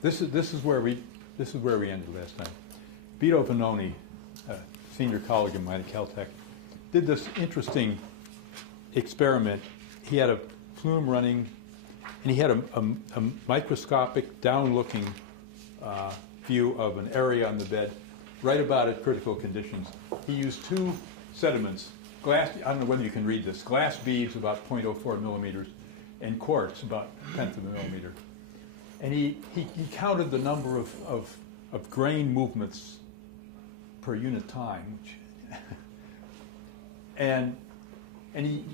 This is where we ended last time. Vito Vanoni, a senior colleague of mine at Caltech, did this interesting experiment. He had a flume running, and he had a microscopic, down-looking view of an area on the bed, right about at critical conditions. He used two sediments, glass, I don't know whether you can read this, glass beads about 0.04 millimeters, and quartz about 1/10 of a millimeter. And he counted the number of grain movements per unit time, and he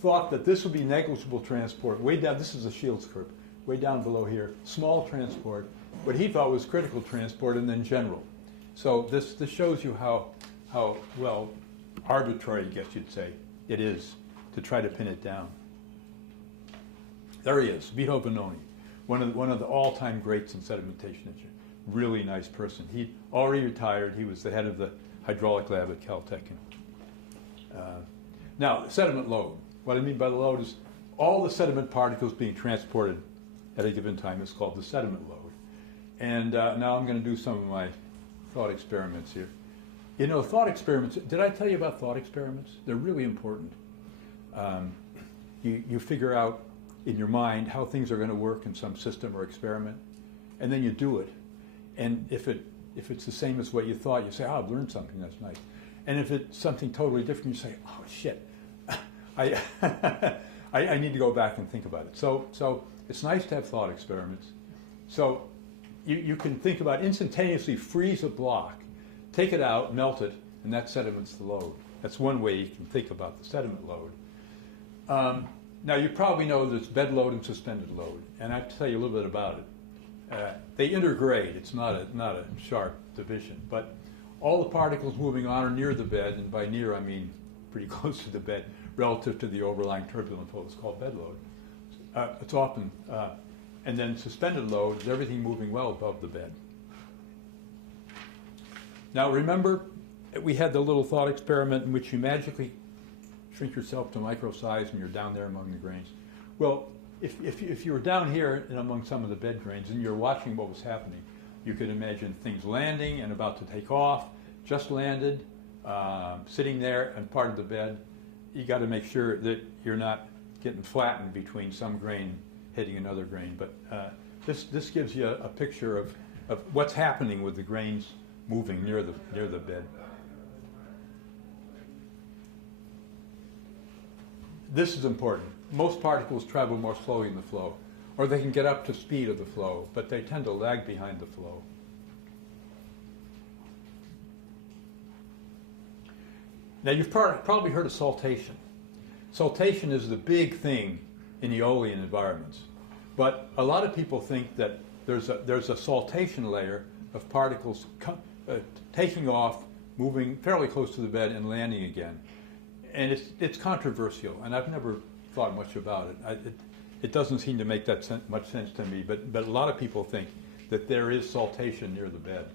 thought that this would be negligible transport. Way down, this is the Shields curve, way down below here, small transport. What he thought was critical transport, and then general. So this shows you how well arbitrary, I guess you'd say, it is to try to pin it down. There he is, Vito Vanoni, one of the all-time greats in sedimentation engineering. Really nice person. He already retired. He was the head of the hydraulic lab at Caltech. Now, sediment load. What I mean by the load is all the sediment particles being transported at a given time is called the sediment load. And now I'm going to do some of my thought experiments here. You know, thought experiments, did I tell you about thought experiments? They're really important. You figure out in your mind how things are going to work in some system or experiment, and then you do it. And if it's the same as what you thought, you say, oh, I've learned something, that's nice. And if it's something totally different, you say, oh, shit, I need to go back and think about it. So it's nice to have thought experiments. So you can think about instantaneously freeze a block, take it out, melt it, and that sediment's the load. That's one way you can think about the sediment load. Now you probably know there's bed load and suspended load, and I have to tell you a little bit about it. They intergrade. It's not a sharp division, but all the particles moving on are near the bed, and by near I mean pretty close to the bed relative to the overlying turbulent flow. It's called bed load. It's often, and then suspended load is everything moving well above the bed. Now remember, we had the little thought experiment in which you magically shrink yourself to micro size and you're down there among the grains. Well, if you were down here and among some of the bed grains and you're watching what was happening, you could imagine things landing and about to take off, just landed, sitting there and part of the bed. You got to make sure that you're not getting flattened between some grain hitting another grain. But this gives you a picture of what's happening with the grains moving near the bed. This is important. Most particles travel more slowly in the flow, or they can get up to speed of the flow, but they tend to lag behind the flow. Now you've probably heard of saltation. Saltation is the big thing in aeolian environments, but a lot of people think that there's a saltation layer of particles taking off, moving fairly close to the bed and landing again. And it's controversial, and I've never thought much about it. It doesn't seem to make that much sense to me, but a lot of people think that there is saltation near the bed.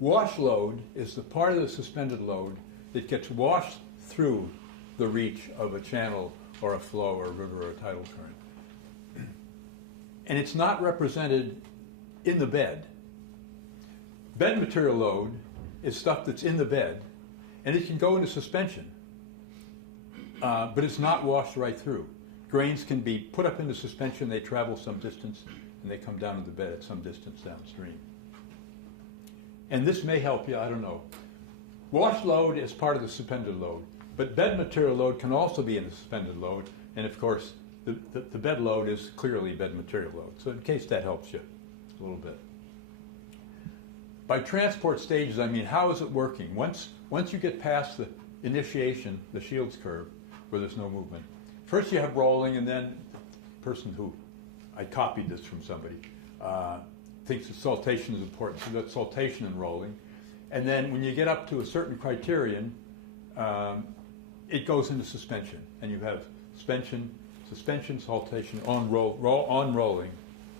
Wash load is the part of the suspended load that gets washed through the reach of a channel or a flow or a river or a tidal current. And it's not represented in the bed. Bed material load is stuff that's in the bed, and it can go into suspension, but it's not washed right through. Grains can be put up into suspension, they travel some distance, and they come down to the bed at some distance downstream. And this may help you, I don't know. Wash load is part of the suspended load, but bed material load can also be in the suspended load, and of course, the bed load is clearly bed material load. So in case that helps you a little bit. By transport stages, I mean, how is it working? Once you get past the initiation, the Shields curve, where there's no movement, first you have rolling, and then the person who, I copied this from somebody, thinks that saltation is important. So that's saltation and rolling. And then when you get up to a certain criterion, it goes into suspension. And you have suspension, saltation, on rolling,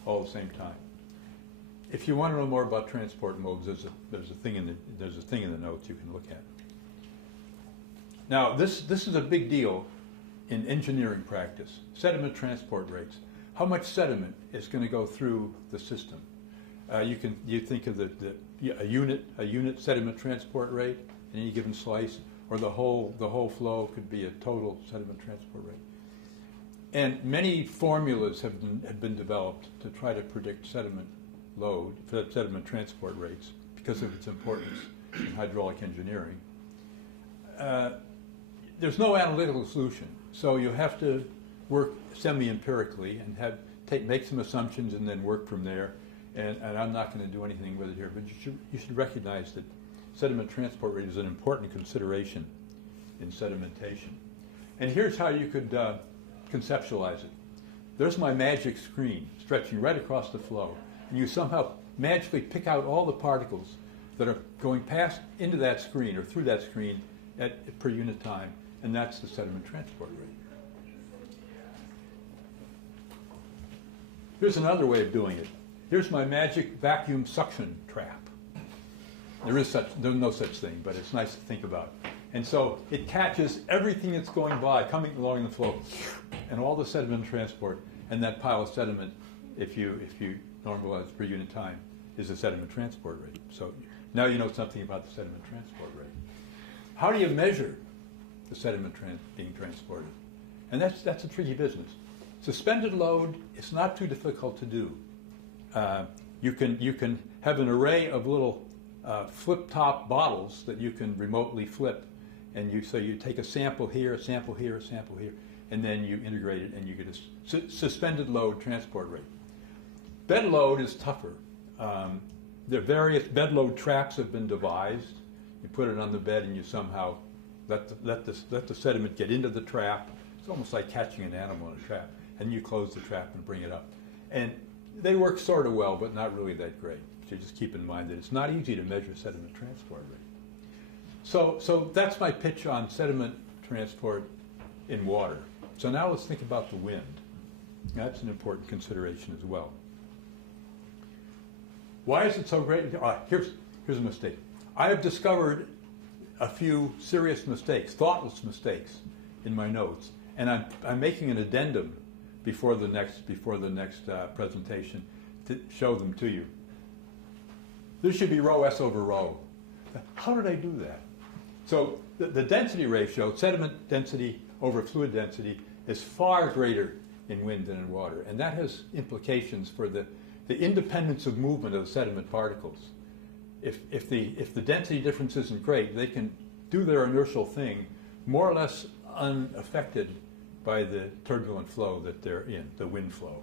all at the same time. If you want to know more about transport modes, there's a thing in the notes you can look at. Now, this is a big deal in engineering practice, sediment transport rates. how much sediment is going to go through the system. You think of a unit sediment transport rate in any given slice, or the whole flow could be a total sediment transport rate. And many formulas have been developed to try to predict sediment load, sediment transport rates, because of its importance in hydraulic engineering. There's no analytical solution, so you have to work semi-empirically and make some assumptions and then work from there. And I'm not going to do anything with it here, but you should recognize that sediment transport rate is an important consideration in sedimentation. And here's how you could conceptualize it. There's my magic screen stretching right across the flow, and you somehow magically pick out all the particles that are going past into that screen or through that screen per unit time, and that's the sediment transport rate. Here's another way of doing it. Here's my magic vacuum suction trap. There's no such thing, but it's nice to think about. And so it catches everything that's going by, coming along the flow, and all the sediment transport, and that pile of sediment, if you normalize per unit time, is the sediment transport rate. So now you know something about the sediment transport rate. How do you measure the sediment being transported? And that's a tricky business. Suspended load, it's not too difficult to do. You can have an array of little flip-top bottles that you can remotely flip, and so you take a sample here, a sample here, a sample here, and then you integrate it, and you get a suspended load transport rate. Bed load is tougher. There are various bed load traps have been devised. You put it on the bed, and you somehow let the sediment get into the trap. It's almost like catching an animal in a trap, and you close the trap and bring it up. And they work sort of well, but not really that great. So just keep in mind that it's not easy to measure sediment transport rate. So that's my pitch on sediment transport in water. So now let's think about the wind. That's an important consideration as well. Why is it so great? Here's a mistake. I have discovered a few serious mistakes, thoughtless mistakes, in my notes, and I'm making an addendum before the next presentation to show them to you. This should be rho s over rho. How did I do that? So the density ratio, sediment density over fluid density, is far greater in wind than in water, and that has implications for the independence of movement of the sediment particles. If the density difference isn't great, they can do their inertial thing more or less unaffected by the turbulent flow that they're in, the wind flow.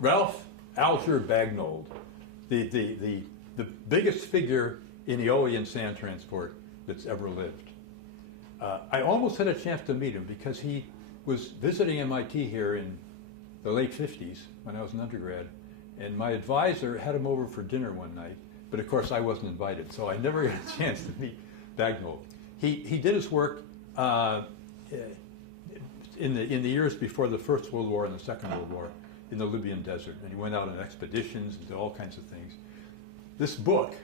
Ralph Alger Bagnold, the biggest figure in aeolian sand transport that's ever lived. I almost had a chance to meet him because he was visiting MIT here in the late 50s when I was an undergrad, and my advisor had him over for dinner one night, but of course I wasn't invited, so I never got a chance to meet Bagnold. He did his work in the years before the First World War and the Second World War in the Libyan desert, and he went out on expeditions and did all kinds of things. This book,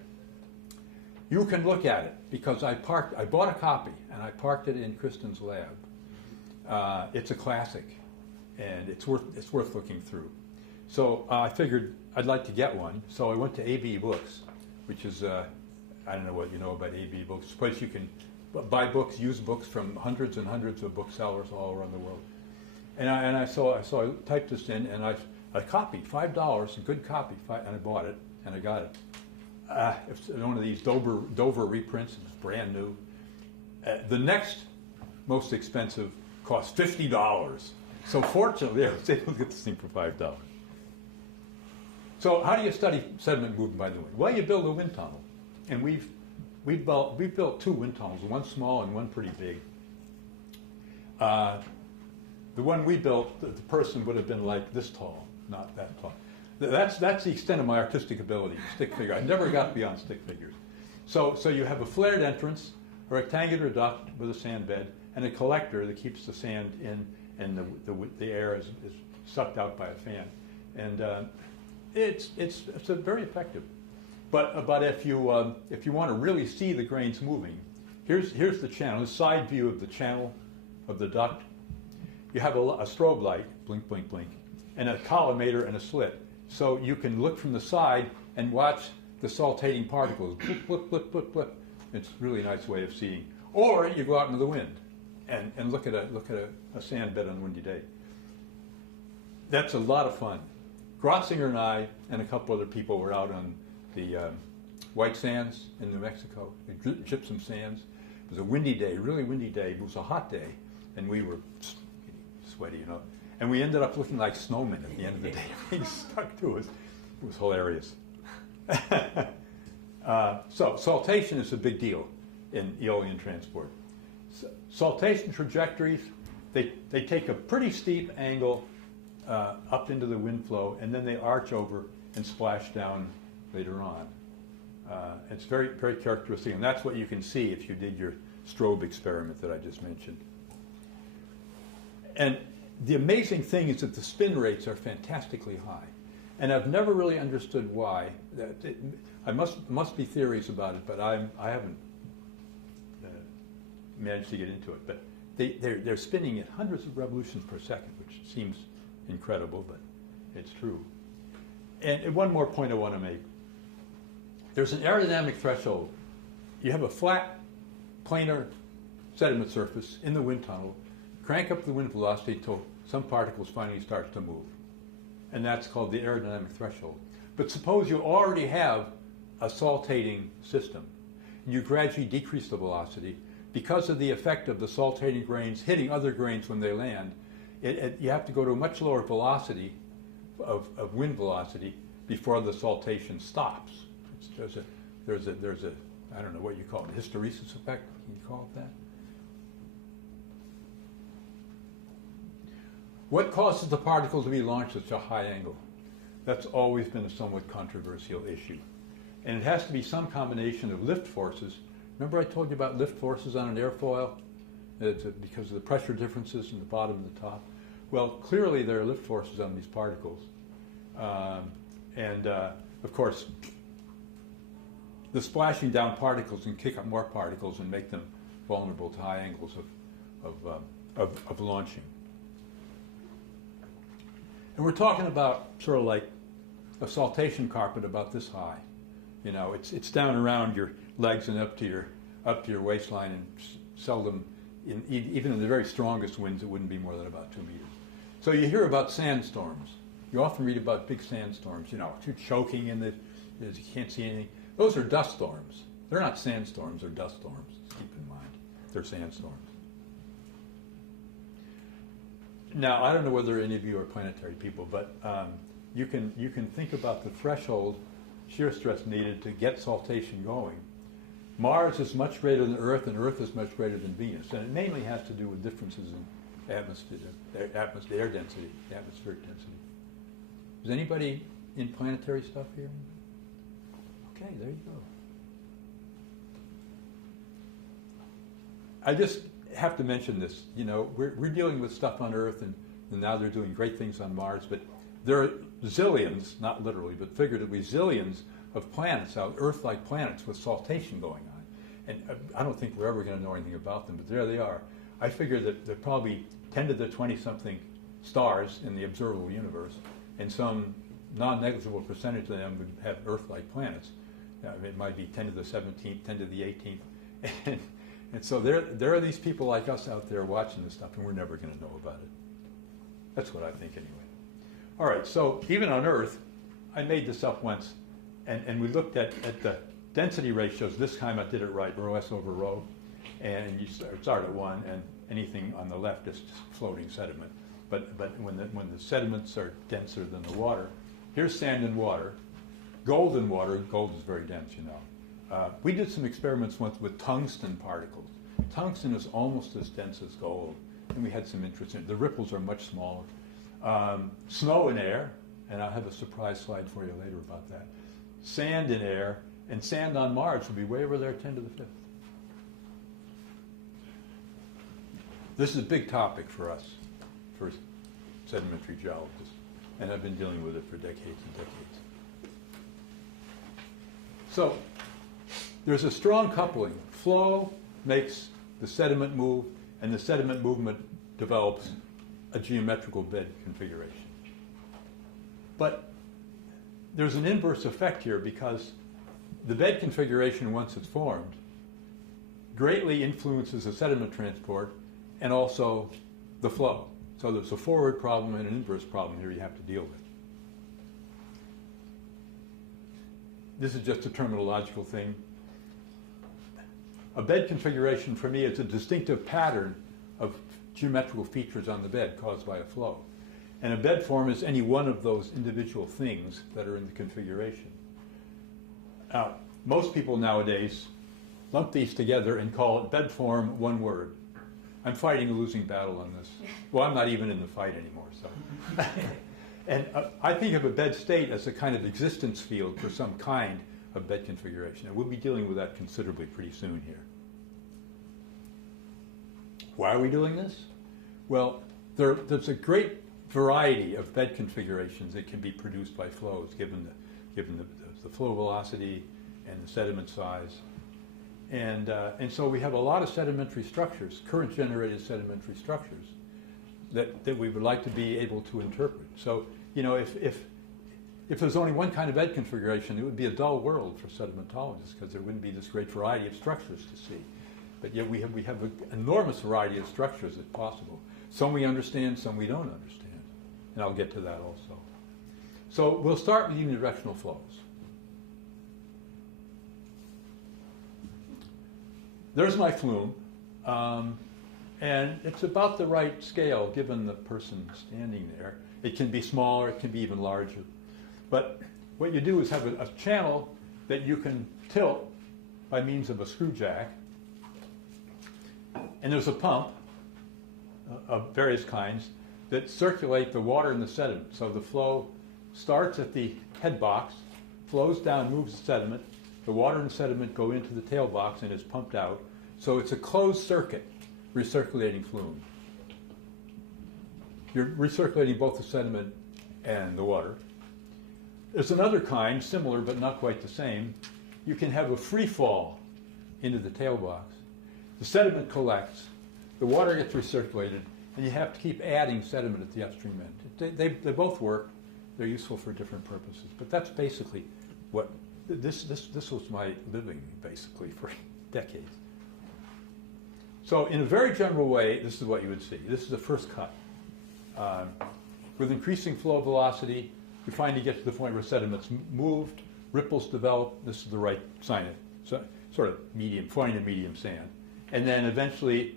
you can look at it because I bought a copy and I parked it in Kristen's lab. It's a classic, and it's worth looking through. So I figured I'd like to get one, so I went to AB Books, which is I don't know what you know about AB Books. It's a place you can buy books, used books from hundreds and hundreds of booksellers all around the world. And I typed this in, and a copy, $5, a good copy, and I bought it, and I got it. It's one of these Dover reprints. It was brand new. The next most expensive cost $50. So fortunately, I was able to get this thing for $5. So how do you study sediment movement by the wind? Well, you build a wind tunnel, and we've built two wind tunnels, one small and one pretty big. The one we built, the person would have been like this tall, not that tall. That's the extent of my artistic ability, stick figure. I never got beyond stick figures. So you have a flared entrance, a rectangular duct with a sand bed, and a collector that keeps the sand in, and the air is sucked out by a fan. And it's very effective. But if you want to really see the grains moving, here's the channel, the side view of the channel of the duct you have a strobe light, blink, blink, blink, and a collimator and a slit. So you can look from the side and watch the saltating particles, blip, blip, blip, blip, blip. It's a really nice way of seeing. Or you go out into the wind and look at a sand bed on a windy day. That's a lot of fun. Grotzinger and I and a couple other people were out on the white sands in New Mexico, the gypsum sands. It was a windy day, really windy day. It was a hot day, and we were sweaty, you know. And we ended up looking like snowmen at the end of the day. They stuck to us. It was hilarious. So saltation is a big deal in aeolian transport. Saltation trajectories, they take a pretty steep angle up into the wind flow, and then they arch over and splash down later on. It's very, very characteristic, and that's what you can see if you did your strobe experiment that I just mentioned. And the amazing thing is that the spin rates are fantastically high. And I've never really understood why. I must be theories about it, but I haven't managed to get into it. But they're spinning at hundreds of revolutions per second, which seems incredible, but it's true. And one more point I want to make. There's an aerodynamic threshold. You have a flat, planar sediment surface in the wind tunnel. Crank up the wind velocity until some particles finally start to move. And that's called the aerodynamic threshold. But suppose you already have a saltating system. And you gradually decrease the velocity. Because of the effect of the saltating grains hitting other grains when they land, you have to go to a much lower velocity of wind velocity before the saltation stops. There's a I don't know what you call it, hysteresis effect, can you call it that? What causes the particle to be launched at such a high angle? That's always been a somewhat controversial issue. And it has to be some combination of lift forces. Remember I told you about lift forces on an airfoil? Because of the pressure differences in the bottom and the top. Well, clearly there are lift forces on these particles. Of course, the splashing down particles can kick up more particles and make them vulnerable to high angles of launching. And we're talking about sort of like a saltation carpet about this high. You know, it's down around your legs and up to your waistline, and seldom, even in the very strongest winds, it wouldn't be more than about 2 meters. So you hear about sandstorms. You often read about big sandstorms. You know, you're choking in the, you can't see anything. Those are dust storms. They're not sandstorms, they're dust storms. Keep in mind, they're sandstorms. Now, I don't know whether any of you are planetary people, but you can think about the threshold shear stress needed to get saltation going. Mars is much greater than Earth, and Earth is much greater than Venus, and it mainly has to do with differences in air density, atmospheric density. Is anybody in planetary stuff here? Okay, there you go. I just have to mention this. You know, we're dealing with stuff on Earth, and now they're doing great things on Mars, but there are zillions, not literally, but figuratively zillions of planets out, Earth-like planets with saltation going on. And I don't think we're ever going to know anything about them, but there they are. I figure that there are probably 10 to the 20-something stars in the observable universe, and some non-negligible percentage of them would have Earth-like planets. It might be 10 to the 17th, 10 to the 18th. And so there are these people like us out there watching this stuff, and we're never going to know about it. That's what I think anyway. All right, so even on Earth, I made this up once, and we looked at the density ratios. This time I did it right, rho s over rho. And you start at 1, and anything on the left is just floating sediment. But when the sediments are denser than the water, here's sand and water. Gold and water, gold is very dense, you know. We did some experiments once with tungsten particles. Tungsten is almost as dense as gold, and we had some interest in it. The ripples are much smaller. Snow in air, and I'll have a surprise slide for you later about that. Sand in air, and sand on Mars will be way over there, 10 to the 5th. This is a big topic for us, for sedimentary geologists, and I've been dealing with it for decades and decades. So, there's a strong coupling. Flow makes the sediment move, and the sediment movement develops a geometrical bed configuration. But there's an inverse effect here because the bed configuration, once it's formed, greatly influences the sediment transport and also the flow. So there's a forward problem and an inverse problem here you have to deal with. This is just a terminological thing. A bed configuration for me is a distinctive pattern of geometrical features on the bed caused by a flow. And a bed form is any one of those individual things that are in the configuration. Now, most people nowadays lump these together and call it bed form, one word. I'm fighting a losing battle on this. Well, I'm not even in the fight anymore, so. And I think of a bed state as a kind of existence field for some kind of bed configuration. And we'll be dealing with that considerably pretty soon here. Why are we doing this? Well, there's a great variety of bed configurations that can be produced by flows, given the flow velocity and the sediment size. And so we have a lot of sedimentary structures, current-generated sedimentary structures, that we would like to be able to interpret. So, you know, if there's only one kind of bed configuration, it would be a dull world for sedimentologists because there wouldn't be this great variety of structures to see. But yet we have an enormous variety of structures if possible. Some we understand, some we don't understand. And I'll get to that also. So we'll start with unidirectional flows. There's my flume. And it's about the right scale given the person standing there. It can be smaller, it can be even larger. But what you do is have a channel that you can tilt by means of a screw jack. And there's a pump of various kinds that circulate the water and the sediment. So the flow starts at the head box, flows down, moves the sediment. The water and sediment go into the tail box and is pumped out. So it's a closed circuit recirculating flume. You're recirculating both the sediment and the water. There's another kind, similar but not quite the same. You can have a free fall into the tail box. The sediment collects, the water gets recirculated, and you have to keep adding sediment at the upstream end. They both work. They're useful for different purposes. But that's basically what, this was my living, basically, for decades. So in a very general way, this is what you would see. This is the first cut. With increasing flow velocity, you finally get to the point where sediment's moved, ripples develop. This is the right sign of sort of medium, fine to medium sand. And then eventually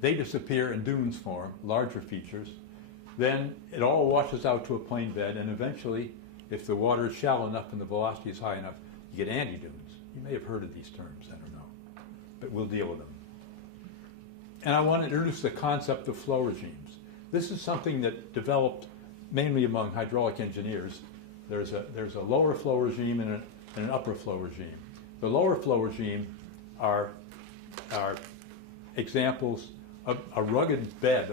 they disappear and dunes form, larger features. Then it all washes out to a plain bed, and eventually, if the water is shallow enough and the velocity is high enough, you get anti-dunes. You may have heard of these terms, I don't know, but we'll deal with them. And I want to introduce the concept of flow regimes. This is something that developed mainly among hydraulic engineers. There's a lower flow regime and an upper flow regime. The lower flow regime are examples of a rugged bed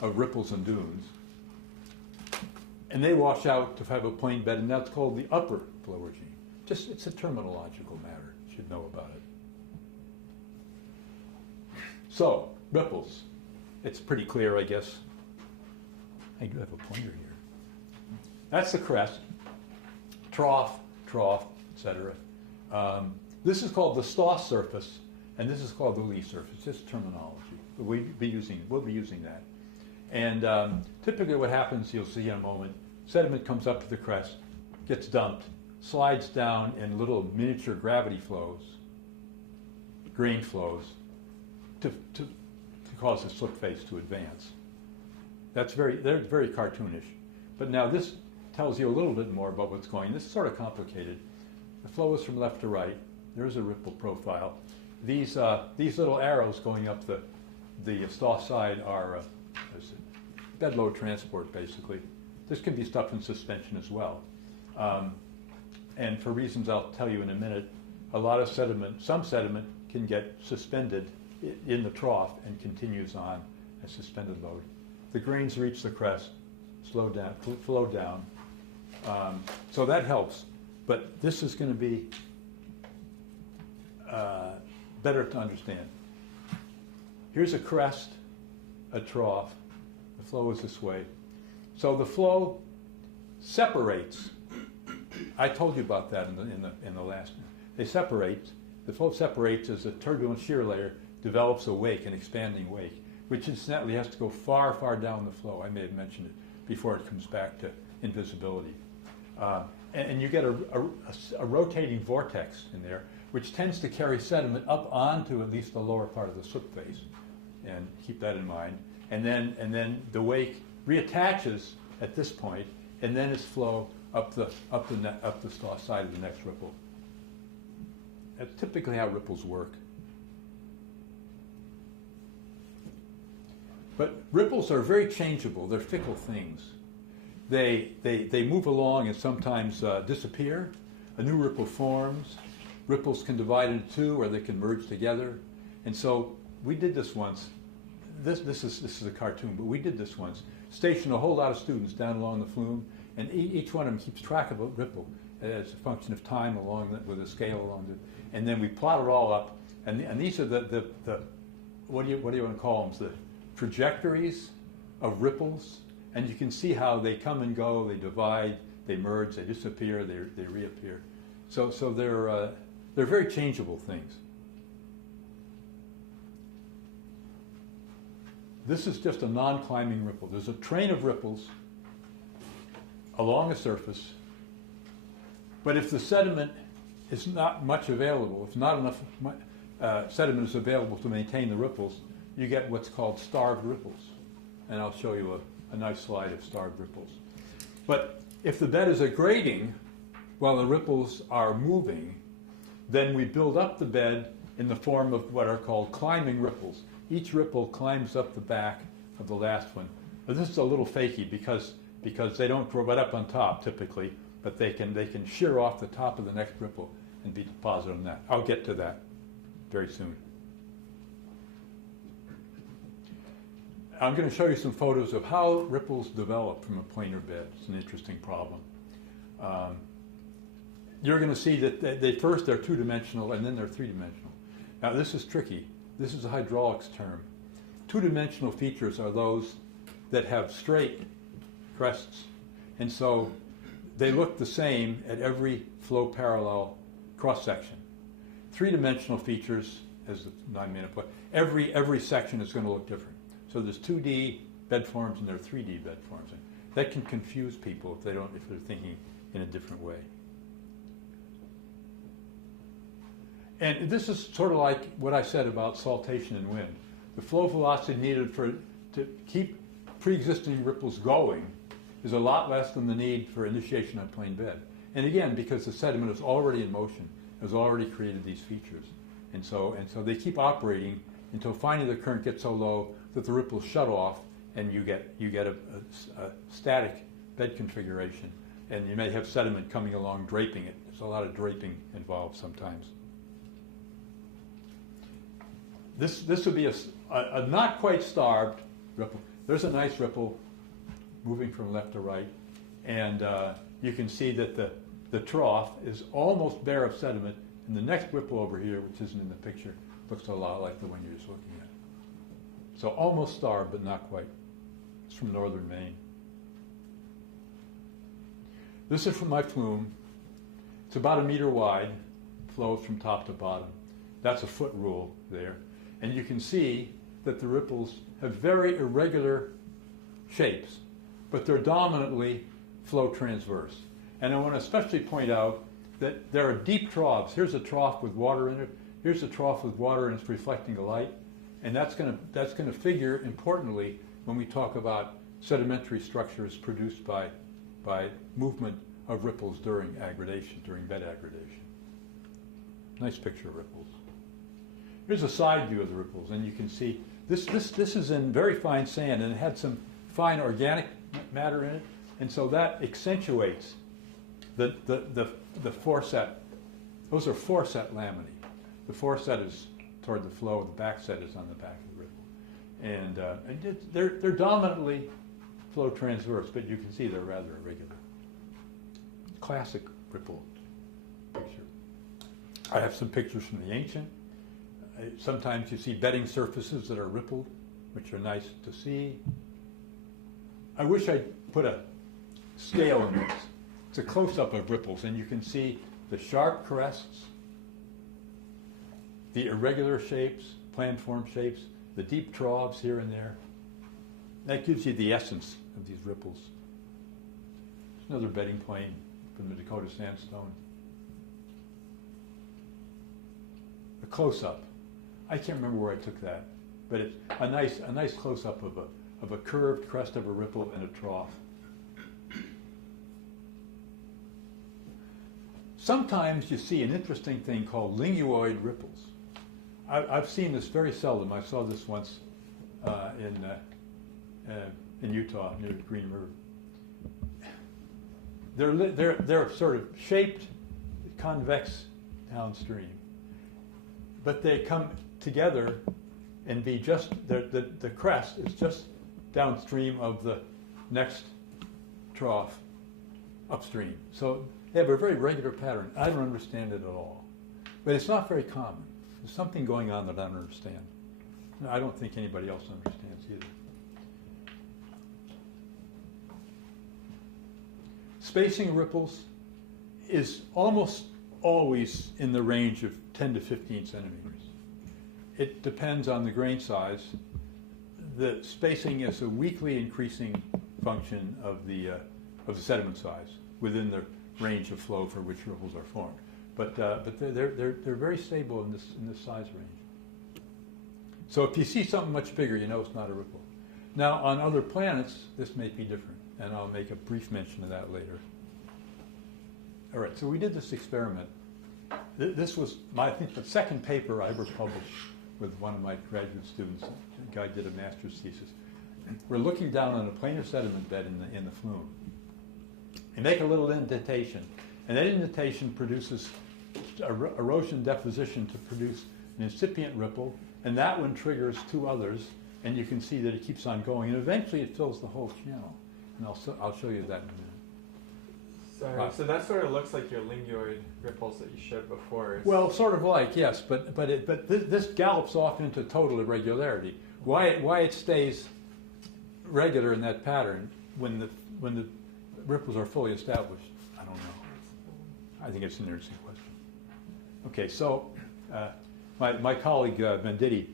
of ripples and dunes. And they wash out to have a plain bed, and that's called the upper flow regime. Just, it's a terminological matter. You should know about it. So, ripples. It's pretty clear, I guess. I do have a pointer here. That's the crest. Trough, etc. This is called the Stoss surface, and this is called the lee surface. Just terminology. We'll be using that. And typically what happens, you'll see in a moment, sediment comes up to the crest, gets dumped, slides down in little miniature gravity flows, grain flows, to cause the slip face to advance. They're very cartoonish. But now this tells you a little bit more about what's going on. This is sort of complicated. The flow is from left to right. There's a ripple profile. These little arrows going up the Stoss side are bedload transport, basically. This can be stuff in suspension as well. And for reasons I'll tell you in a minute, a lot of sediment, some sediment can get suspended in the trough and continues on as suspended load. The grains reach the crest, flow down. So that helps. But this is going to be better to understand. Here's a crest, a trough, flow is this way. So the flow separates. I told you about that in the last one. They separate. The flow separates as the turbulent shear layer develops a wake, an expanding wake, which incidentally has to go far, far down the flow. I may have mentioned it before it comes back to invisibility. And you get a rotating vortex in there, which tends to carry sediment up onto at least the lower part of the slip face. And keep that in mind. And then the wake reattaches at this point, and then its flow up the side of the next ripple. That's typically how ripples work. But ripples are very changeable. They're fickle things. They move along and sometimes disappear. A new ripple forms. Ripples can divide into two, or they can merge together. And so we did this once. This is a cartoon, but we did this once. Stationed a whole lot of students down along the flume, and each one of them keeps track of a ripple as a function of time with a scale along it. And then we plot it all up, and these are the what do you want to call them? The trajectories of ripples, and you can see how they come and go, they divide, they merge, they disappear, they reappear. So they're very changeable things. This is just a non-climbing ripple. There's a train of ripples along a surface, but if the sediment is not much available, if not enough sediment is available to maintain the ripples, you get what's called starved ripples. And I'll show you a nice slide of starved ripples. But if the bed is a grading while the ripples are moving, then we build up the bed in the form of what are called climbing ripples. Each ripple climbs up the back of the last one. Now, this is a little fakey because they don't grow right up on top typically, but they can shear off the top of the next ripple and be deposited on that. I'll get to that very soon. I'm going to show you some photos of how ripples develop from a planar bed. It's an interesting problem. You're going to see that first they're two-dimensional and then they're three-dimensional. Now this is tricky. This is a hydraulics term. Two-dimensional features are those that have straight crests, and so they look the same at every flow parallel cross-section. Three-dimensional features, as the 9-minute point, every section is going to look different. So there's 2D bed forms and there are 3D bed forms. And that can confuse people if they're thinking in a different way. And this is sort of like what I said about saltation and wind. The flow velocity needed to keep pre-existing ripples going is a lot less than the need for initiation on plane bed. And again, because the sediment is already in motion, has already created these features. And so they keep operating until finally the current gets so low that the ripples shut off and you get a static bed configuration. And you may have sediment coming along draping it. There's a lot of draping involved sometimes. This would be a not quite starved ripple. There's a nice ripple moving from left to right, and you can see that the trough is almost bare of sediment, and the next ripple over here, which isn't in the picture, looks a lot like the one you're just looking at. So almost starved, but not quite. It's from northern Maine. This is from my flume. It's about 1 meter wide, flows from top to bottom. That's a foot rule there. And you can see that the ripples have very irregular shapes, but they're dominantly flow transverse. And I want to especially point out that there are deep troughs. Here's a trough with water in it. Here's a trough with water and it's reflecting the light. And that's going to figure importantly when we talk about sedimentary structures produced by movement of ripples during aggradation, during bed aggradation. Nice picture of ripples. Here's a side view of the ripples, and you can see this is in very fine sand, and it had some fine organic matter in it, and so that accentuates the foreset. Those are foreset laminae. The foreset is toward the flow, the backset is on the back of the ripple, and they're dominantly flow transverse, but you can see they're rather irregular. Classic ripple picture. I have some pictures from the ancient. Sometimes you see bedding surfaces that are rippled, which are nice to see. I wish I'd put a scale in this. It's a close-up of ripples, and you can see the sharp crests, the irregular shapes, planform shapes, the deep troughs here and there. That gives you the essence of these ripples. There's another bedding plane from the Dakota sandstone. A close-up. I can't remember where I took that, but it's a nice close-up of a curved crest of a ripple and a trough. Sometimes you see an interesting thing called linguoid ripples. I've seen this very seldom. I saw this once in Utah near the Green River. They're sort of shaped convex downstream, but they come together and be just the crest is just downstream of the next trough upstream. So they have a very regular pattern. I don't understand it at all, but it's not very common. There's something going on that I don't understand. I don't think anybody else understands either. Spacing ripples is almost always in the range of 10 to 15 centimeters. It depends on the grain size. The spacing is a weakly increasing function of the sediment size within the range of flow for which ripples are formed. But they're very stable in this size range. So if you see something much bigger, you know it's not a ripple. Now on other planets, this may be different, and I'll make a brief mention of that later. All right, so we did this experiment. This was I think the second paper I ever published with one of my graduate students. The guy did a master's thesis. We're looking down on a planar sediment bed in the flume. You make a little indentation, and that indentation produces erosion deposition to produce an incipient ripple, and that one triggers two others, and you can see that it keeps on going, and eventually it fills the whole channel. And I'll show you that in a minute. Sorry, so that sort of looks like your linguoid ripples that you showed before. Well, sort of like, yes, but this gallops off into total irregularity. Why it stays regular in that pattern when the ripples are fully established, I don't know. I think it's an interesting question. Okay, so my colleague Venditti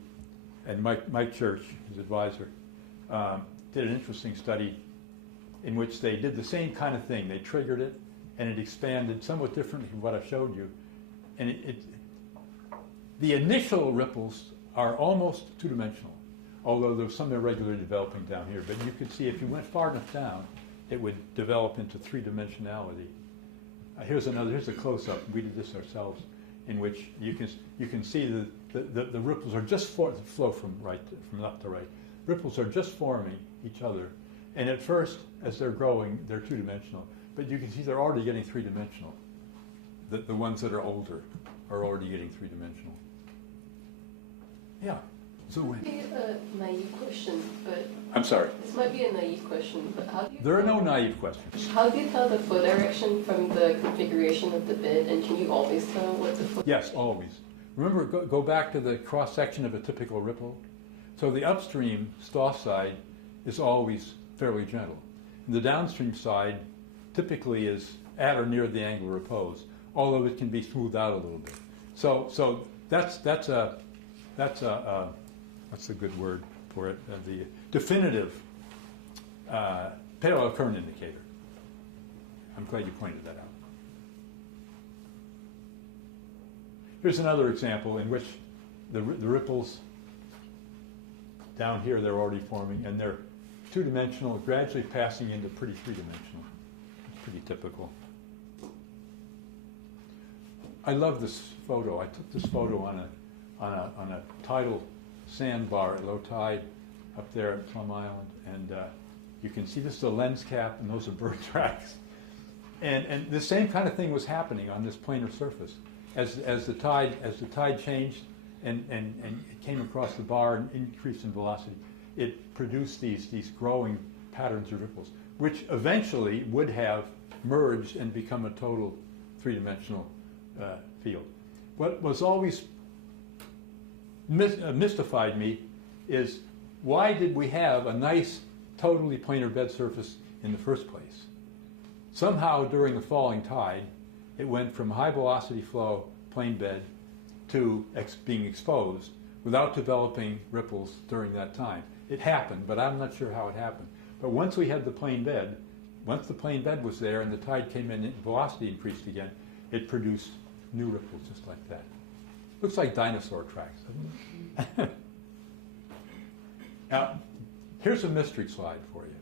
and Mike Church, his advisor, did an interesting study in which they did the same kind of thing. They triggered it, and it expanded somewhat differently from what I showed you. And the initial ripples are almost two-dimensional, although there's some irregular developing down here. But you could see if you went far enough down, it would develop into three-dimensionality. Here's a close-up. We did this ourselves, in which you can see the ripples are just flow from left to right. Ripples are just forming each other, and at first, as they're growing, they're two-dimensional. But you can see they're already getting three-dimensional. The ones that are older are already getting three-dimensional. Yeah. So This might be a naive question, but I'm sorry. This might be a naive question, but how do you? There are no naive questions. How do you tell the flow direction from the configuration of the bed, and can you always tell what the flow? Yes, always. Remember, go back to the cross section of a typical ripple. So the upstream Stoss side is always fairly gentle. And the downstream side typically is at or near the angular repose, although it can be smoothed out a little bit. So that's a what's a good word for it? The definitive parallel current indicator. I'm glad you pointed that out. Here's another example in which the ripples down here, they're already forming, and they're two-dimensional, gradually passing into pretty three-dimensional. It's pretty typical. I love this photo. I took this photo on a tidal sandbar at low tide up there at Plum Island, and you can see this is a lens cap, and those are bird tracks. And the same kind of thing was happening on this planar surface as the tide changed and it came across the bar and increased in velocity. It produced these growing patterns of ripples, which eventually would have merged and become a total three-dimensional field. What was always mystified me is why did we have a nice totally planar bed surface in the first place. Somehow during the falling tide, it went from high velocity flow, plain bed, to being exposed without developing ripples during that time. It happened, but I'm not sure how it happened. But once we had the plain bed, once the plain bed was there and the tide came in and velocity increased again, it produced new ripples just like that. Looks like dinosaur tracks, doesn't it? Now, here's a mystery slide for you.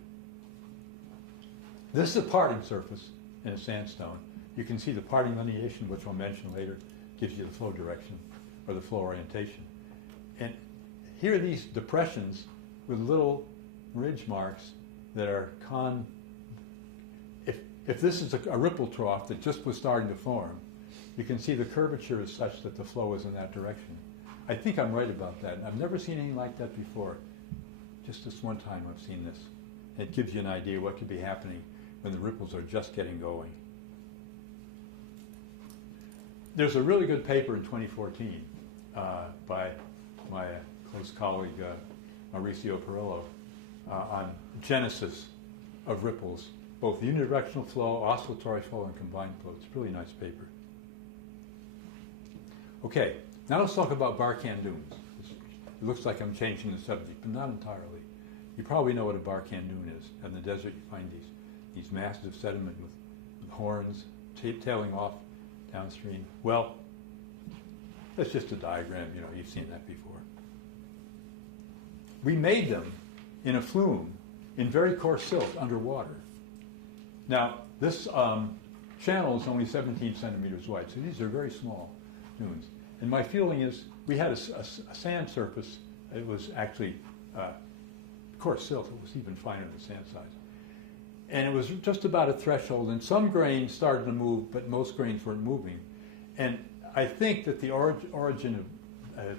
This is a parting surface in a sandstone. You can see the parting lineation, which I'll mention later, gives you the flow direction or the flow orientation. And here are these depressions with little ridge marks that are if this is a ripple trough that just was starting to form, you can see the curvature is such that the flow is in that direction. I think I'm right about that. I've never seen anything like that before. Just this one time I've seen this. It gives you an idea what could be happening when the ripples are just getting going. There's a really good paper in 2014 by my close colleague Mauricio Perillo on genesis of ripples, both unidirectional flow, oscillatory flow, and combined flow. It's a really nice paper. Okay, now let's talk about Barkhan dunes. It looks like I'm changing the subject, but not entirely. You probably know what a Barkhan dune is. In the desert, you find these masses of sediment with horns tailing off downstream. Well, that's just a diagram. You know, you've seen that before. We made them in a flume in very coarse silt underwater. Now, this channel is only 17 centimeters wide, so these are very small dunes. And my feeling is we had a sand surface. It was actually coarse silt. It was even finer than sand size. And it was just about a threshold, and some grains started to move, but most grains weren't moving. And I think that the origin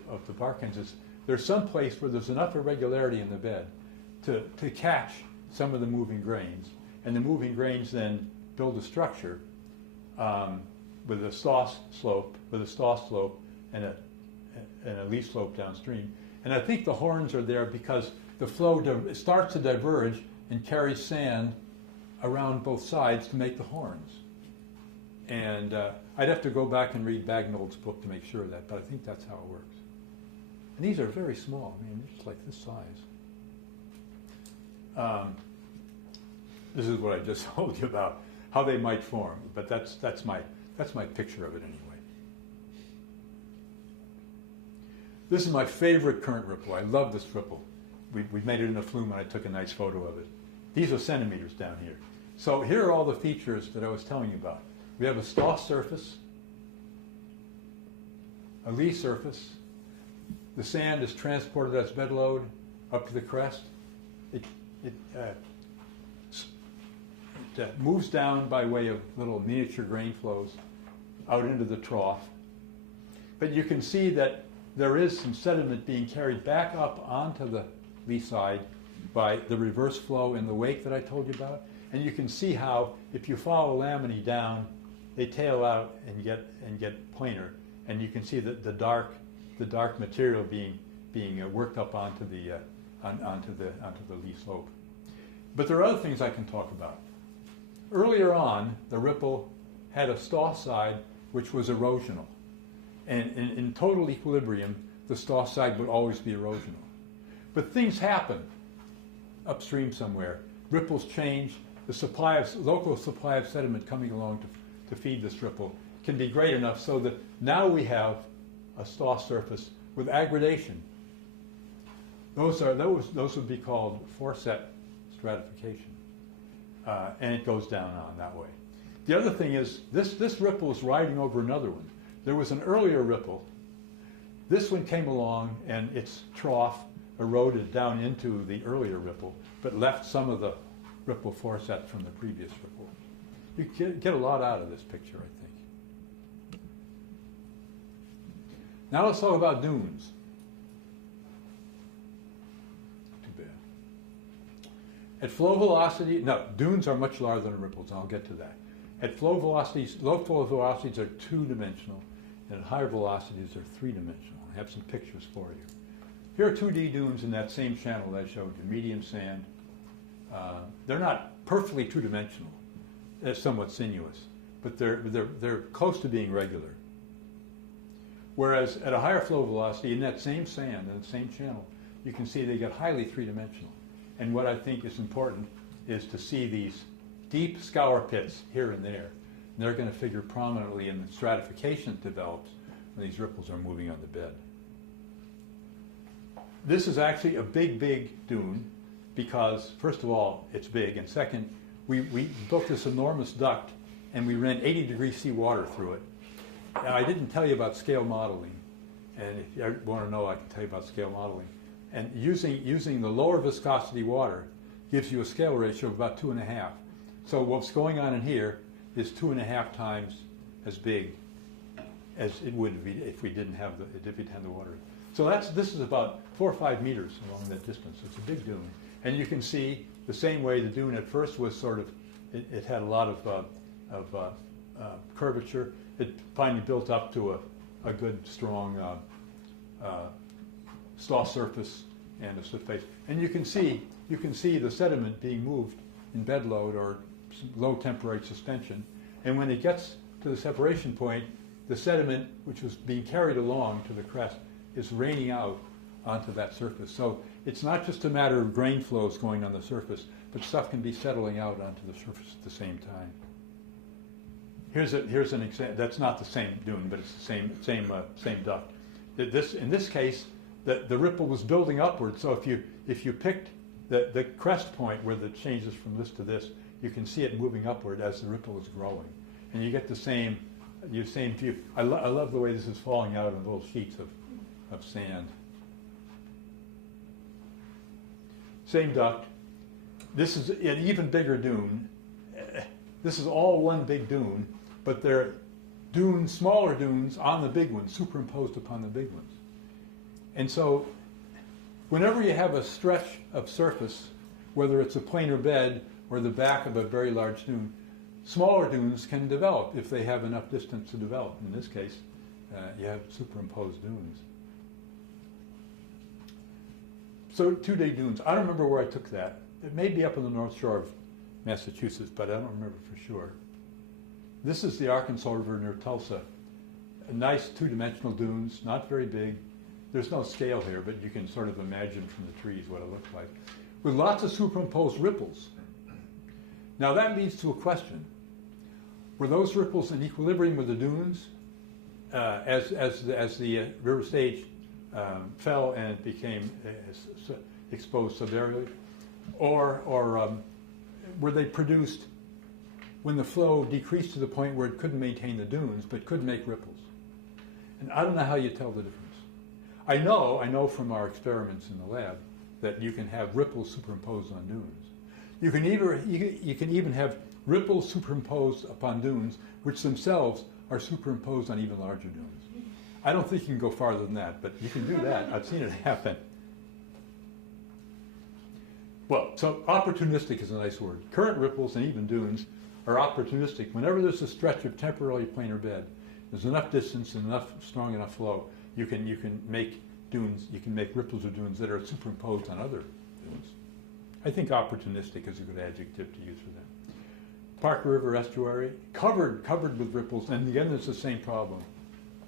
of the Barkhans is there's some place where there's enough irregularity in the bed to catch some of the moving grains, and the moving grains then build a structure with a stoss slope, and a lee slope downstream. And I think the horns are there because the flow starts to diverge and carries sand around both sides to make the horns. And I'd have to go back and read Bagnall's book to make sure of that, but I think that's how it works. And these are very small. I mean, they're just like this size. This is what I just told you about, how they might form, but that's my picture of it anyway. This is my favorite current ripple. I love this ripple. We made it in a flume, and I took a nice photo of it. These are centimeters down here. So here are all the features that I was telling you about. We have a stoss surface, a lee surface. The sand is transported as bedload up to the crest. It moves down by way of little miniature grain flows out into the trough. But you can see that there is some sediment being carried back up onto the lee side by the reverse flow in the wake that I told you about. And you can see how, if you follow laminae down, they tail out and get planar. And you can see that the dark material being worked up onto the lee slope. But there are other things I can talk about. Earlier on, the ripple had a stoss side which was erosional. And in total equilibrium, the stoss side would always be erosional. But things happen upstream somewhere. Ripples change. The local supply of sediment coming along to feed this ripple can be great enough so that now we have a stoss surface with aggradation. Those would be called foreset stratification. And it goes down on that way. The other thing is this ripple is riding over another one. There was an earlier ripple. This one came along and its trough eroded down into the earlier ripple, but left some of the ripple foreset from the previous ripple. You get a lot out of this picture, I think. Now let's talk about dunes. Too bad. At flow velocity, no, dunes are much larger than ripples, and I'll get to that. At flow velocities, low flow velocities are two-dimensional, and at higher velocities they're three-dimensional. I have some pictures for you. Here are 2D dunes in that same channel that I showed you, medium sand, They're not perfectly two-dimensional. They're somewhat sinuous, but they're close to being regular. Whereas at a higher flow velocity, in that same sand, in the same channel, you can see they get highly three-dimensional. And what I think is important is to see these deep scour pits here and there. And they're going to figure prominently in the stratification that develops when these ripples are moving on the bed. This is actually a big, big dune because, first of all, it's big, and second, we built this enormous duct and we ran 80-degree C water through it. Now, I didn't tell you about scale modeling, and if you want to know, I can tell you about scale modeling. And using the lower viscosity water gives you a scale ratio of about 2.5. So what's going on in here is 2.5 times as big as it would be if we didn't have the water. So this is about 4 or 5 meters along that distance. It's a big dune, and you can see the same way the dune at first was sort of it had a lot of curvature. It finally built up to a good strong slaw surface and a slip face, and you can see the sediment being moved in bedload or low temperature suspension, and when it gets to the separation point, the sediment, which was being carried along to the crest, is raining out onto that surface. So it's not just a matter of grain flows going on the surface, but stuff can be settling out onto the surface at the same time. Here's an example. That's not the same dune, but it's the same duct. In this case, the ripple was building upward. So if you picked the crest point where it changes from this to this, you can see it moving upward as the ripple is growing, and you get the same view. I love the way this is falling out in little sheets of sand. Same duct. This is an even bigger dune. This is all one big dune, but they're smaller dunes on the big ones, superimposed upon the big ones. And so whenever you have a stretch of surface, whether it's a planar bed or the back of a very large dune, smaller dunes can develop if they have enough distance to develop. In this case, you have superimposed dunes. So 2-day dunes. I don't remember where I took that. It may be up on the North Shore of Massachusetts, but I don't remember for sure. This is the Arkansas River near Tulsa. Nice two-dimensional dunes, not very big. There's no scale here, but you can sort of imagine from the trees what it looks like, with lots of superimposed ripples. Now that leads to a question. Were those ripples in equilibrium with the dunes as the river stage fell and became exposed subaerially? Or were they produced when the flow decreased to the point where it couldn't maintain the dunes but could make ripples? And I don't know how you tell the difference. I know from our experiments in the lab that you can have ripples superimposed on dunes. You can even have ripples superimposed upon dunes, which themselves are superimposed on even larger dunes. I don't think you can go farther than that, but you can do that. I've seen it happen. Well, so opportunistic is a nice word. Current ripples and even dunes are opportunistic. Whenever there's a stretch of temporarily planar bed, there's enough distance and strong enough flow, you can make dunes, you can make ripples or dunes that are superimposed on other dunes. I think opportunistic is a good adjective to use for them. Parker River estuary, covered with ripples, and again there's the same problem.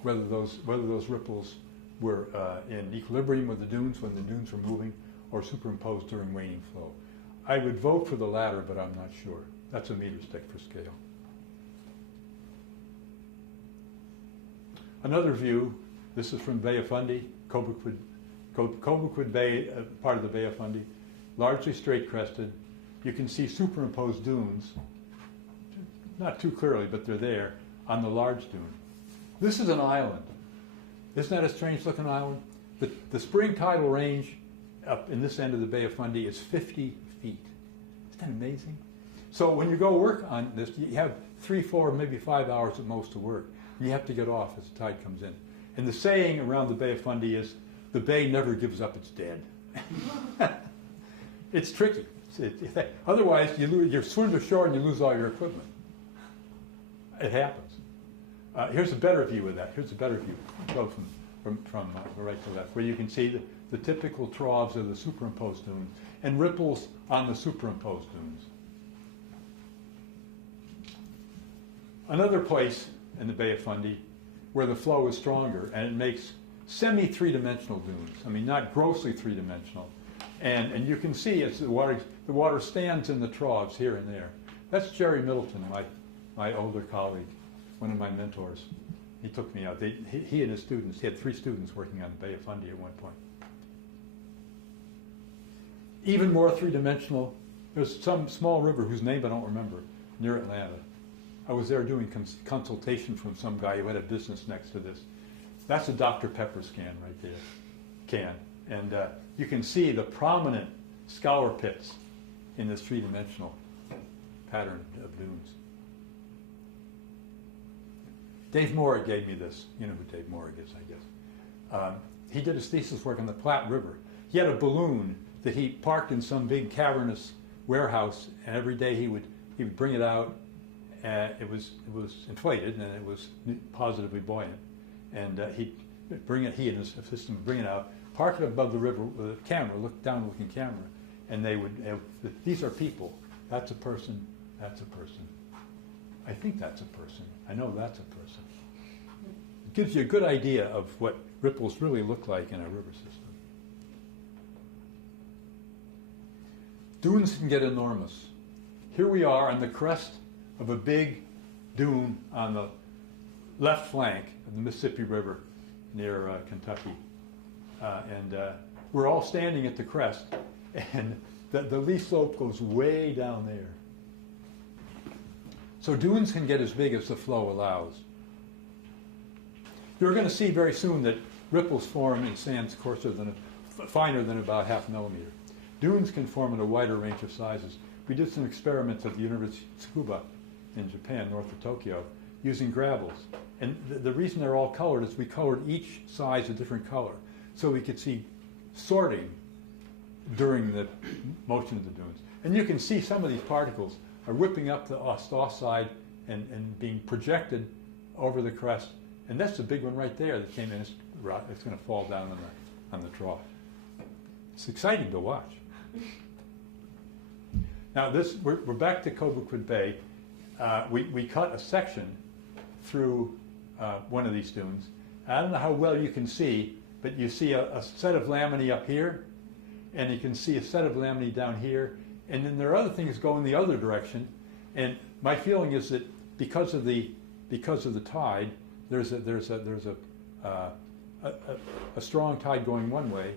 Whether those ripples were in equilibrium with the dunes when the dunes were moving, or superimposed during waning flow. I would vote for the latter, but I'm not sure. That's a meter stick for scale. Another view, this is from Bay of Fundy, Cobequid Bay, part of the Bay of Fundy, largely straight crested. You can see superimposed dunes, not too clearly, but they're there, on the large dune. This is an island. Isn't that a strange looking island? The spring tidal range up in this end of the Bay of Fundy is 50 feet. Isn't that amazing? So when you go work on this, you have 3, 4, maybe 5 hours at most to work. You have to get off as the tide comes in. And the saying around the Bay of Fundy is, the bay never gives up its dead. It's tricky. Otherwise, you swim to shore and you lose all your equipment. It happens. Here's a better view of that. Here's a better view. Go from right to left, where you can see the typical troughs of the superimposed dunes, and ripples on the superimposed dunes. Another place in the Bay of Fundy where the flow is stronger, and it makes semi-three-dimensional dunes. I mean, not grossly three-dimensional. And you can see as the water stands in the troughs here and there. That's Jerry Middleton, my older colleague, one of my mentors. He took me out. He and his students, he had 3 students working on the Bay of Fundy at one point. Even more three-dimensional, there's some small river whose name I don't remember, near Atlanta. I was there doing consultation from some guy who had a business next to this. That's a Dr. Pepper's can right there, And you can see the prominent scour pits in this three-dimensional pattern of dunes. Dave Morrig gave me this. You know who Dave Morrig is, I guess. He did his thesis work on the Platte River. He had a balloon that he parked in some big cavernous warehouse, and every day he would bring it out. It was inflated, and it was positively buoyant. And he and his assistant would bring it out, park it above the river with a camera, down-looking camera, and they would, these are people. That's a person. That's a person. I think that's a person. I know that's a person. It gives you a good idea of what ripples really look like in a river system. Dunes can get enormous. Here we are on the crest of a big dune on the left flank of the Mississippi River near Kentucky. We're all standing at the crest, and the lee slope goes way down there. So dunes can get as big as the flow allows. You're going to see very soon that ripples form in sands finer than about 0.5 millimeter. Dunes can form in a wider range of sizes. We did some experiments at the University of Tsukuba in Japan, north of Tokyo, using gravels. And the reason they're all colored is we colored each size a different color, so we could see sorting during the motion of the dunes. And you can see some of these particles are whipping up the off side and being projected over the crest. And that's the big one right there that came in. It's going to fall down on the trough. It's exciting to watch. Now we're back to Cobequid Bay. We cut a section through one of these dunes. I don't know how well you can see, but you see a set of laminae up here, and you can see a set of laminae down here, and then there are other things going the other direction. And my feeling is that because of the tide, there's a strong tide going one way,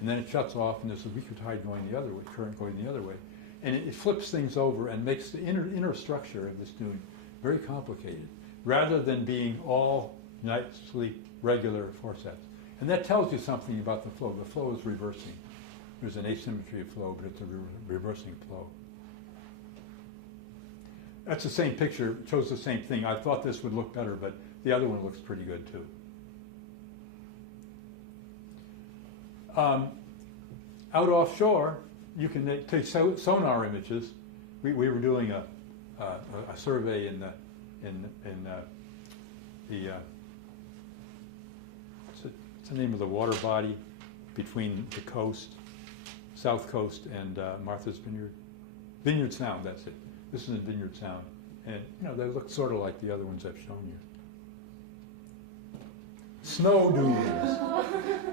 and then it shuts off, and there's a weaker tide going the other way, current going the other way, and it flips things over and makes the inner structure of this dune very complicated, rather than being all nicely regular forceps. And that tells you something about the flow. The flow is reversing. There's an asymmetry of flow, but it's a reversing flow. That's the same picture, it shows the same thing. I thought this would look better, but the other one looks pretty good too. Out offshore, you can take sonar images. We were doing a survey in the what's the name of the water body between the coast, South Coast, and Martha's Vineyard? Vineyard Sound, that's it. This is in Vineyard Sound. And, they look sort of like the other ones I've shown you. Snow dunes.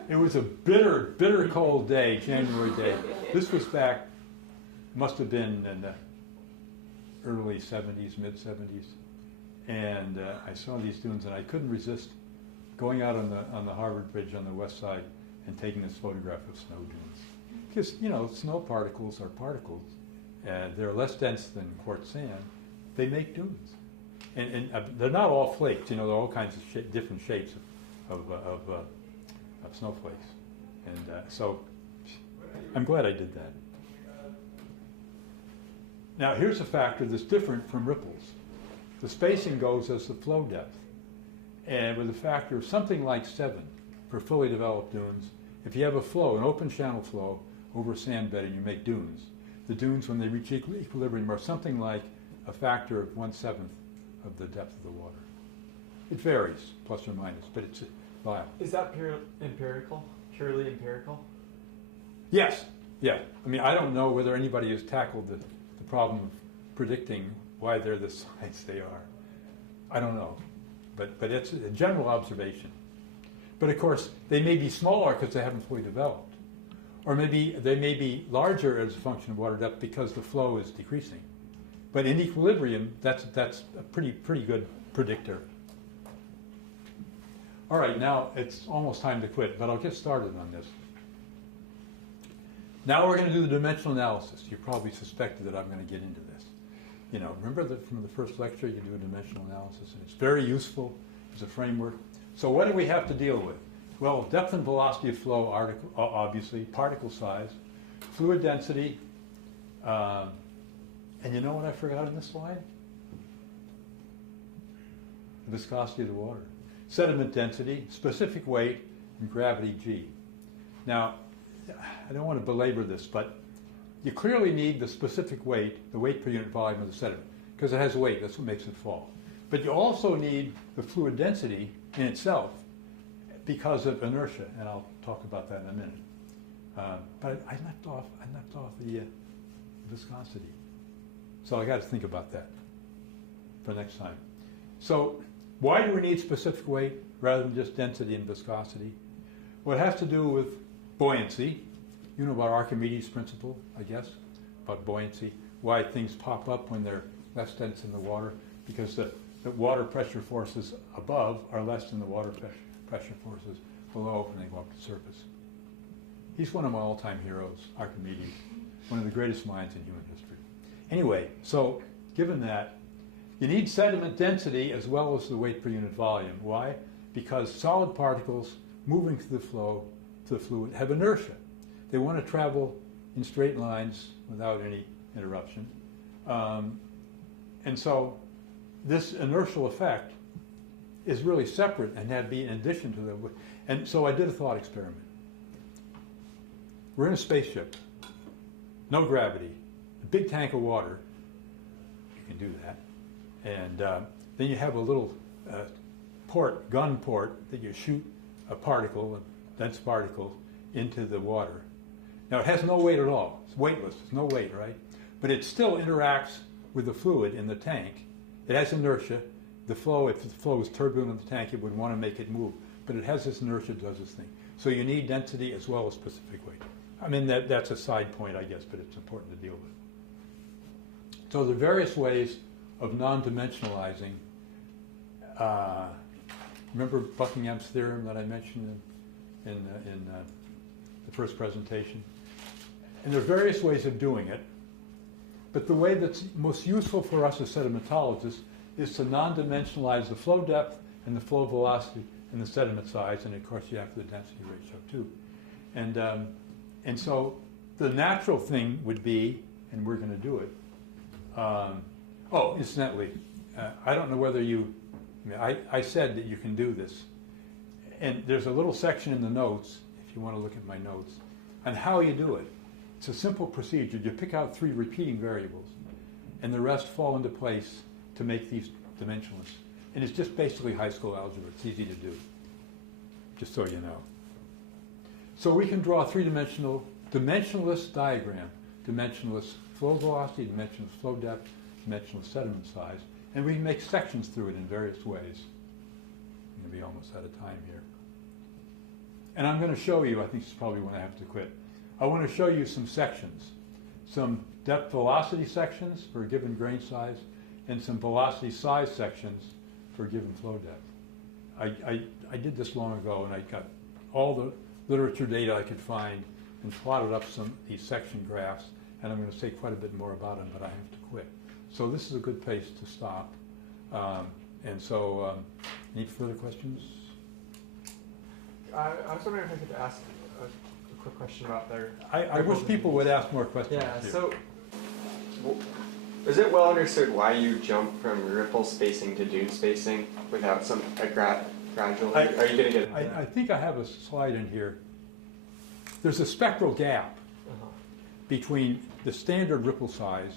It was a bitter, bitter cold day, January day. This was back, must have been in the early 70s, mid-70s. And I saw these dunes, and I couldn't resist going out on the Harvard Bridge on the west side and taking this photograph of snow dunes. Because, snow particles are particles. They're less dense than quartz sand. They make dunes. And they're not all flakes. There are all kinds of different shapes of snowflakes. And so I'm glad I did that. Now, here's a factor that's different from ripples. The spacing goes as the flow depth. And with a factor of something like 7 for fully developed dunes, if you have a flow, an open channel flow over a sand bed and you make dunes, the dunes, when they reach equilibrium, are something like a factor of 1/7 of the depth of the water. It varies, plus or minus, but it's viable. Is that purely empirical? Yes, yeah. I mean, I don't know whether anybody has tackled the problem of predicting why they're the size they are. I don't know, but it's a general observation. But of course, they may be smaller because they haven't fully developed. Or maybe they may be larger as a function of water depth because the flow is decreasing. But in equilibrium, that's a pretty good predictor. All right, now it's almost time to quit, but I'll get started on this. Now we're going to do the dimensional analysis. You probably suspected that I'm going to get into this. You know, remember that from the first lecture, you do a dimensional analysis, and it's very useful as a framework. So what do we have to deal with? Well, depth and velocity of flow, obviously, particle size, fluid density, and you know what I forgot in this slide? The viscosity of the water. Sediment density, specific weight, and gravity G. Now, I don't want to belabor this, but you clearly need the specific weight, the weight per unit volume of the sediment, because it has weight, that's what makes it fall. But you also need the fluid density in itself because of inertia, and I'll talk about that in a minute. But I left off the viscosity. So I got to think about that for next time. So why do we need specific weight rather than just density and viscosity? Well, it has to do with buoyancy. You know about Archimedes' principle, I guess, about buoyancy, why things pop up when they're less dense in the water, because the water pressure forces above are less than the water pressure forces below when they go up to the surface. He's one of my all-time heroes, Archimedes, one of the greatest minds in human history. Anyway, so given that, you need sediment density as well as the weight per unit volume. Why? Because solid particles moving through the flow to the fluid have inertia. They want to travel in straight lines without any interruption. And so this inertial effect is really separate and had to be in addition to the... And so I did a thought experiment. We're in a spaceship, no gravity, a big tank of water. You can do that. And then you have a little gun port that you shoot a particle, a dense particle, into the water. Now it has no weight at all. It's weightless. It's no weight, right? But it still interacts with the fluid in the tank. It has inertia. The flow, if the flow is turbulent in the tank, it would want to make it move. But it has this inertia, does this thing. So you need density as well as specific weight. I mean, that's a side point, I guess, but it's important to deal with. So there are various ways of non-dimensionalizing. Remember Buckingham's theorem that I mentioned in the first presentation? And there are various ways of doing it. But the way that's most useful for us as sedimentologists is to non-dimensionalize the flow depth and the flow velocity and the sediment size, and of course you have the density ratio too. And so the natural thing would be, and we're going to do it. Incidentally, I don't know whether you, I said that you can do this. And there's a little section in the notes, if you want to look at my notes, on how you do it. It's a simple procedure. You pick out 3 repeating variables, and the rest fall into place to make these dimensionless. And it's just basically high school algebra. It's easy to do, just so you know. So we can draw a 3-dimensional, dimensionless diagram. Dimensionless flow velocity, dimensionless flow depth, dimensionless sediment size. And we can make sections through it in various ways. I'm going to be almost out of time here. And I'm going to show you, I think this is probably when I have to quit. I want to show you some sections. Some depth velocity sections for a given grain size, and some velocity size sections for a given flow depth. I did this long ago, and I got all the literature data I could find and plotted up these section graphs, and I'm going to say quite a bit more about them, but I have to quit. So this is a good place to stop. Any further questions? I was wondering if I could ask a quick question about their... I wish people would ask more questions. Yeah, here. so is it well understood why you jump from ripple spacing to dune spacing without gradual? Are you going to get into that? I think I have a slide in here. There's a spectral gap between the standard ripple size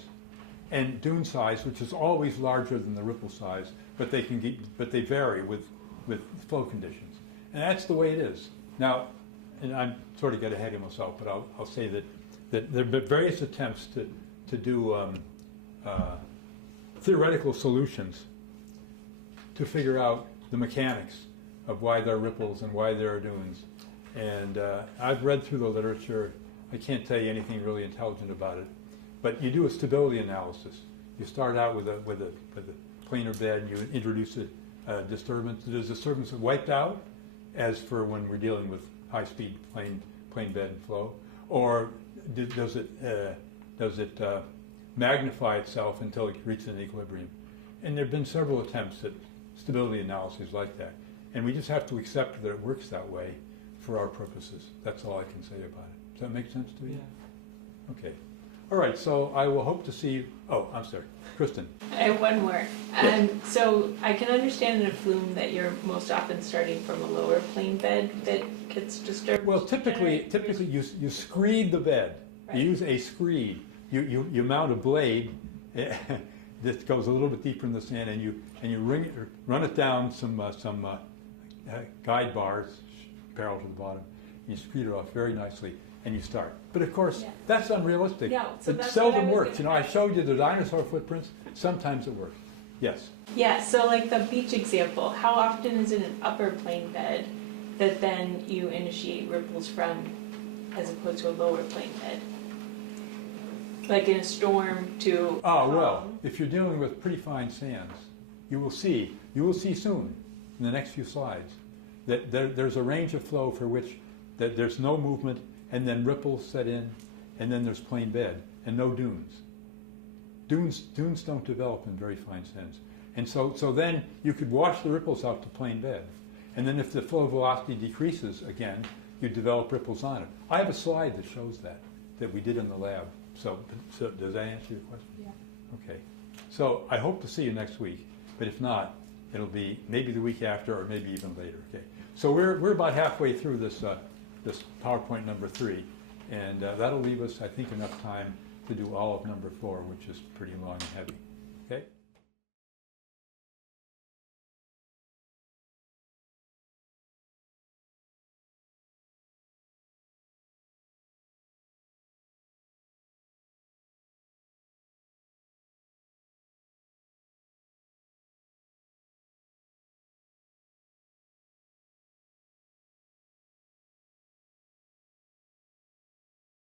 and dune size, which is always larger than the ripple size, but they vary with flow conditions, and that's the way it is. Now, and I'm sort of get ahead of myself, but I'll say that there have been various attempts to do theoretical solutions to figure out the mechanics of why there are ripples and why there are dunes. And I've read through the literature. I can't tell you anything really intelligent about it. But you do a stability analysis. You start out with a planar bed, and you introduce a disturbance. Does disturbance wiped out, as for when we're dealing with high-speed plane bed and flow, or does it magnify itself until it reaches an equilibrium? And there have been several attempts at stability analyses like that. And we just have to accept that it works that way for our purposes. That's all I can say about it. Does that make sense to you? Yeah. Okay. All right, so I will hope to see you. Oh, I'm sorry. Kristen. I have one more. So I can understand in a flume that you're most often starting from a lower plane bed that gets disturbed. Well, typically you screed the bed. Right. You use a screed. You mount a blade that goes a little bit deeper in the sand, and you run it down some guide bars parallel to the bottom. You screed it off very nicely, and you start. But of course, Yeah. that's unrealistic. Yeah, so it that's seldom what I was works. gonna I ask. showed you the dinosaur footprints. Sometimes it works. Yes. Yeah, so like the beach example, how often is it an upper plane bed that then you initiate ripples from as opposed to a lower plane bed? Like in a storm to Oh, well, if you're dealing with pretty fine sands, you will see soon in the next few slides that there's a range of flow for which that there's no movement, and then ripples set in, and then there's plain bed and no dunes. Dunes don't develop in very fine sands. And so then you could wash the ripples out to plain bed. And then if the flow velocity decreases again, you develop ripples on it. I have a slide that shows that we did in the lab. So does that answer your question? Yeah. Okay. So I hope to see you next week, but if not, it'll be maybe the week after or maybe even later. Okay. So we're about halfway through this PowerPoint number 3, and that'll leave us, I think, enough time to do all of number 4, which is pretty long and heavy. Okay.